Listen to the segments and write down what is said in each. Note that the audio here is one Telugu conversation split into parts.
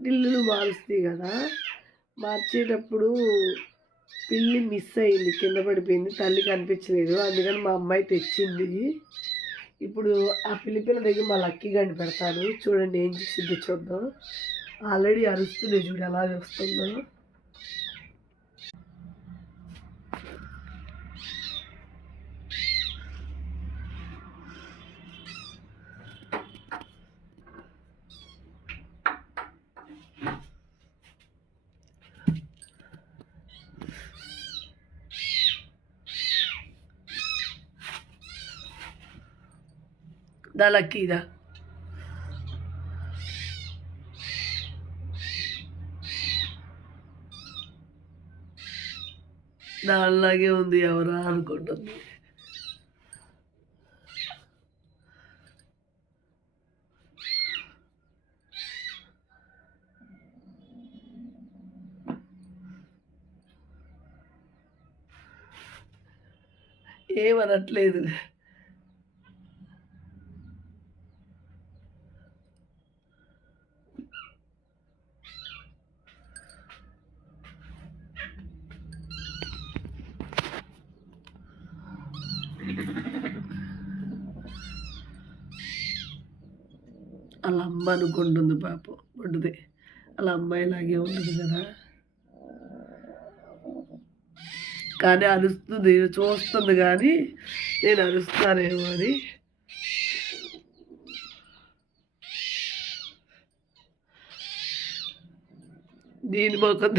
సొంతిల్లులు మారుస్తాయి కదా, మార్చేటప్పుడు పిల్లి మిస్ అయింది, కింద పడిపోయింది, తల్లి కనిపించలేదు. అందుకని మా అమ్మాయి తెచ్చింది. ఇప్పుడు ఆ పిల్ల దగ్గర మా లక్కీ గండి పెడతాను. చూడండి ఏం చేసిందో చూద్దాం. ఆల్రెడీ అరుస్తుంది, చూడు ఎలా వస్తుందో. దా లక్కీ దా. దానిలాగే ఉంది, ఎవరా అనుకుంటుంది. ఏమనట్లేదు. అలా అమ్మ అనుకుంటుంది పాపం, ఉంటుంది. అలా అమ్మాయిలాగే ఉంటుంది కదా, కానీ అరుస్తుంది, చూస్తుంది. కానీ నేను అరుస్తానేమో అని. దీని మొక్క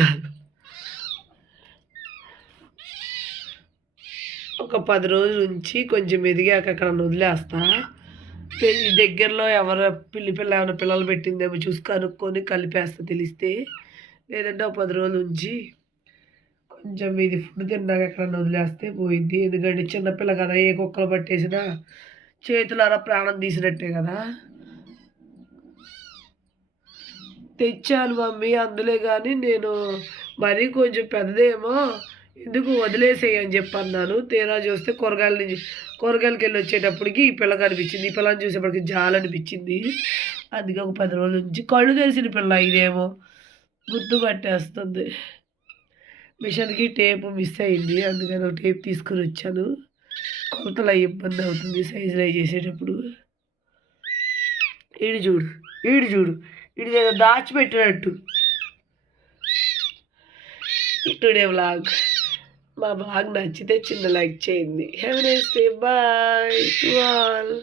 ఒక 10 రోజుల నుంచి కొంచెం ఎదిగాక అక్కడ వదిలేస్తా. దగ్గరలో ఎవరు పిల్ల ఏమైనా పిల్లలు పెట్టిందేమో చూసి కనుక్కొని కలిపేస్తా తెలిస్తే. లేదంటే ఒక 10 రోజుల నుంచి కొంచెం ఇది ఫుడ్ తిన్నాక ఎక్కడన్నా వదిలేస్తే పోయింది. ఎందుకంటే చిన్నపిల్ల కదా, ఏ కుక్కలు పట్టేసినా చేతులారా ప్రాణం తీసినట్టే కదా. తెచ్చాను మమ్మీ అందులో, కానీ నేను మరీ కొంచెం పెద్దదేమో ఎందుకు వదిలేసేయని చెప్పి అన్నాను. తీరా చూస్తే కూరగాయలకి వెళ్ళి వచ్చేటప్పటికి ఈ పిల్ల కనిపించింది. ఈ పిల్లని చూసేప్పటికి జాలనిపించింది. అందుకే ఒక 10 రోజుల నుంచి కళ్ళు తెలిసిన పిల్ల ఇదేమో గుర్తుపట్టేస్తుంది. మిషన్కి టేపు మిస్ అయింది, అందుకని ఒక టేప్ తీసుకుని వచ్చాను. కొలతలు ఇబ్బంది అవుతుంది సైజులు అవి చేసేటప్పుడు. ఈడు చూడు ఇది ఏదో దాచిపెట్టినట్టు. Today vlog. మా బ్లాగ్ నచ్చితే చిన్న లైక్ చేయండి. Have a nice day, bye to all.